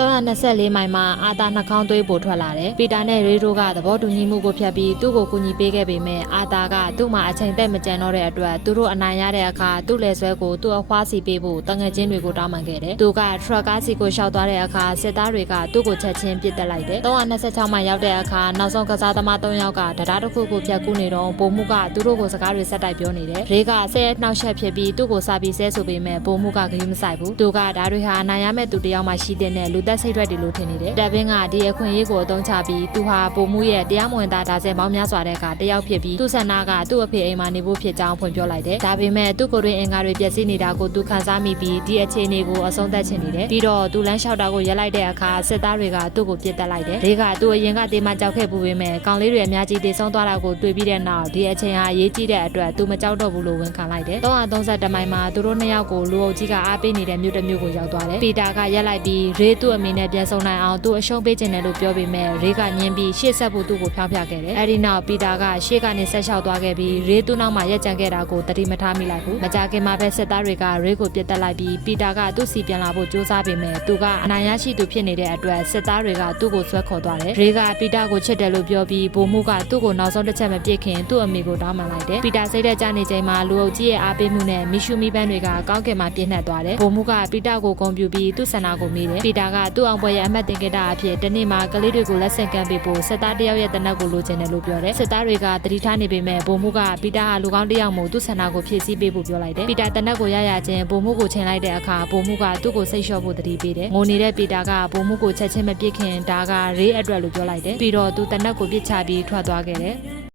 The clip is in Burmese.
324မိုင်မှာအာသာနှာခေါင်းသွေးပိုထွက်လာတယ်။ပီတာနဲ့ရေဒိုကသဘောတူညီမှုကိုဖျက်ပြီးသူ့ကိုကူညီပေးခဲ့ပေမဲ့အာသာကသူ့မှာအချိန်သက်မကျန်တော့တဲ့အတွက်သူတို့အနိုင်ရတဲ့အခါသူ့လက်ဆွဲကိုသူ့အဖွားစီပေးဖို့တငယ်ချင်းတွေကိုတောင်းပန်ခဲ့တယ်။သူကထရက်ကားစီကိုရှောက်သွားတဲ့အခါစစ်သားတွေကသူ့ကိုချက်ချင်းပစ်တက်လိုက်တယ်။326မိုင်ရောက်တဲ့အခါနောက်ဆုံးကစားသမား3ယောက်ကတရားတစ်ခုကိုဖျက်ကူးနေတော့ပုံမှုကသူတို့ကိုစကားတွေဆက်တိုက်ပြောနေတယ်။ရေကဆဲနှောက်ရှက်ဖြစ်ပြီးသူ့ကိုစာပြီးဆဲဆိုပေမဲ့ပုံမှုကဂရုမစိုက်ဘူး။သူကဒါတွေဟာအနိုင်ရမဲ့သူတယောက်မှရှိတဲ့လူသက်စိတ်ရက်တွေလို့ထင်နေတယ်။တပ်ဘင်းကဒီအခွင့်အရေးကိုအသုံးချပြီးသူဟာပုံမှုရဲ့တရားမဝင်သားဒါဇင်ပေါင်းများစွာတဲ့ကတယောက်ဖြစ်ပြီးသူ့ဆန္ဒကသူ့အဖေအိမ်မှာနေဖို့ဖြစ်ကြောင်းဖွင့်ပြောလိုက်တယ်။ဒါပေမဲ့သူ့ကိုယ်တွင်အင်္ဂါတွေပျက်စီးနေတာကိုသူခံစားမိပြီးဒီအခြေအနေကိုအဆုံးသတ်ချင်နေတယ်။ပြီးတော့သူလမ်းလျှောက်တာကိုရက်လိုက်တဲ့အခါစစ်သားတွေကသူ့ကိုပြစ်တက်လိုက်တယ်။ဒီကသူအရင်ကတေးမကြောက်ခဲ့ပူပေမဲ့ကောင်လေးတွေအများကြီးတေဆုံးသွားတာကိုတွေ့ပြီးတဲ့နောက်ဒီအချိန်ဟာအရေးကြီးတဲ့အတွက်သူမကြောက်တော့ဘူးလို့ဝန်ခံလိုက်တယ်။331မိုင်မှာသူတို့နှစ်ယောက်ကိုလူအုပ်ကြီးကအားပေးနေတဲ့မြို့တစ်မြို့ကိုရောက်သွားတယ်။ပီတာကရက်လိုက်ပြီးရေသူ့အမေနဲ့ပြန်ဆုံနိုင်အောင်သူအရှုံးပေးခြင်းတယ်လို့ပြောပေမဲ့ရေကညင်းပြီးရှေ့ဆက်ဖို့သူ့ကိုဖျောင်းဖျခဲ့တယ်။အဲဒီနောက်ပီတာကရှေ့ကနေဆက်လျှောက်သွားခဲ့ပြီးရေသူ့နောက်မှာရက်ကြံခဲ့တာကိုတတိမထားမိလိုက်ဘူး။မကြခင်မှာပဲစစ်သားတွေကရေကိုပြစ်တက်လိုက်ပြီးပီတာကသူ့စီပြန်လာဖို့ကြိုးစားပေမဲ့သူကအနိုင်ရရှိသူဖြစ်နေတဲ့အတွက်စစ်သားတွေကသူ့ကိုဆွဲခေါ်သွားတယ်။ရေကပီတာကိုချစ်တယ်လို့ပြောပြီးဘိုမှုကသူ့ကိုနောက်ဆုံးတစ်ချက်မပြစ်ခင်သူ့အမေကိုတောင်းပန်လိုက်တယ်။ပီတာစိတ်သက်ကြနေချိန်မှာလူအုပ်ကြီးရဲ့အားပေးမှုနဲ့မီရှူမီပန်းတွေကကောင်းကင်မှာပြည့်နှက်သွားတယ်။ဘိုမှုကပီတာကိုဂုဏ်ပြုပြီးသူ့ဆန္ဒကိုမေးတယ်။ပီတာကသူ့အောင်ပွဲရဲ့အမှတ်တင်ခဲ့တာအဖြစ်တနေ့မှာကလေးတွေကိုလက်ဆင့်ကမ်းပေးဖို့စစ်သားတယောက်ရဲ့တနက်ကိုလိုချင်တယ်လို့ပြောတယ်။စစ်သားတွေကတတိထားနေပေမဲ့ဘိုမှုကပီတာဟာလူကောင်းတယောက်မို့သူ့ဆန္ဒကိုဖြည့်ဆည်းပေးဖို့ပြောလိုက်တယ်။ပီတာတနက်ကိုရချင်းဘိုမှုကိုချိန်လိုက်တဲ့အခါဘိုမှုကသူ့ကိုစိတ်လျှော့ဖို့တတိပေးတယ်။ငိုနေတဲ့ပီတာကဘိုမှုကိုချက်ချင်းမပြစ်ခင်ဒါကရေးအတွက်လို့ပြောလိုက်တယ်။ပြီးတော့သူတနက်ကိုပြစ်ချပြီးထွက်သွားခဲ့တယ်။